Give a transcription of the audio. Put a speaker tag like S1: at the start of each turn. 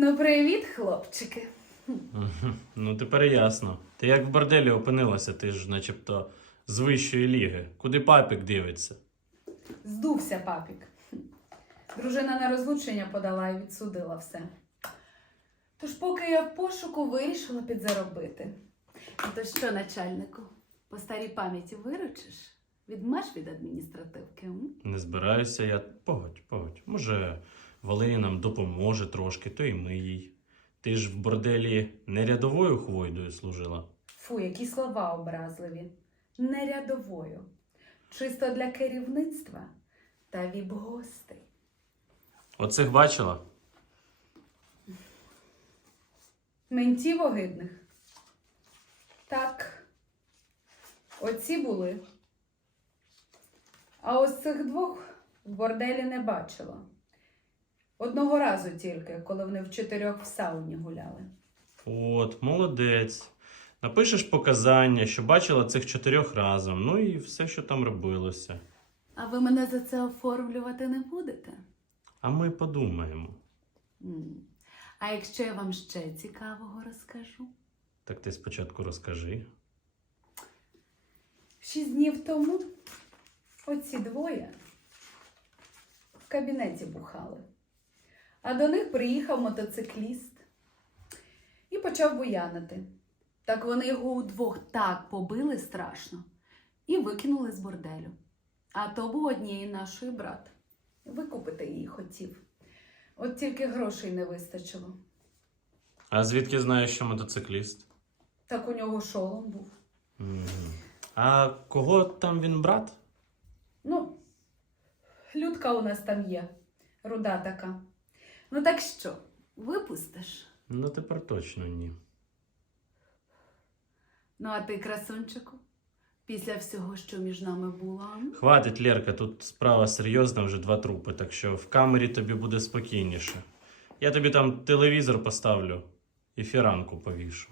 S1: Ну, привіт, хлопчики.
S2: Ну, тепер ясно. Ти як в борделі опинилася, ти ж начебто з вищої ліги. Куди папік дивиться?
S1: Здувся папік. Дружина на розлучення подала і відсудила все. Тож, поки я в пошуку, вирішила підзаробити. Ну, То що, начальнику, по старій пам'яті виручиш? Відмаш від адміністративки. м?
S2: Не збираюся я. Погодь, погодь. Може, Валерія нам допоможе трошки, то і ми їй. Ти ж в борделі не рядовою хвойдою служила.
S1: Фу, які слова образливі. Не рядовою. Чисто для керівництва та віп-гостей.
S2: Оцих бачила?
S1: Ментів огидних. Так. Оці були. А ось цих двох в борделі не бачила. Одного разу тільки, коли вони в чотирьох в сауні гуляли.
S2: От, молодець. Напишеш показання, що бачила цих чотирьох разом, ну і все, що там робилося.
S1: А ви мене за це оформлювати не будете?
S2: А ми подумаємо.
S1: М. А якщо я вам ще цікавого розкажу?
S2: Так ти спочатку розкажи.
S1: Шість днів тому оці двоє в кабінеті бухали. А до них приїхав мотоцикліст і почав буянити. Так вони його удвох так побили страшно і викинули з борделю. А то був однієї нашої брат. Викупити її хотів. От тільки грошей не вистачило.
S2: А звідки знаєш, що мотоцикліст?
S1: Так у нього шолом був.
S2: Мгм. А кого там він брат?
S1: Ну, людка у нас там є, руда така. Ну так що, випустиш?
S2: Ну тепер точно ні.
S1: Ну, а ти, красунчику, після всього, що між нами було.
S2: Хватить, Лерка, тут справа серйозна, вже два трупи, так що в камері тобі буде спокійніше. Я тобі там телевізор поставлю і фіранку повішу.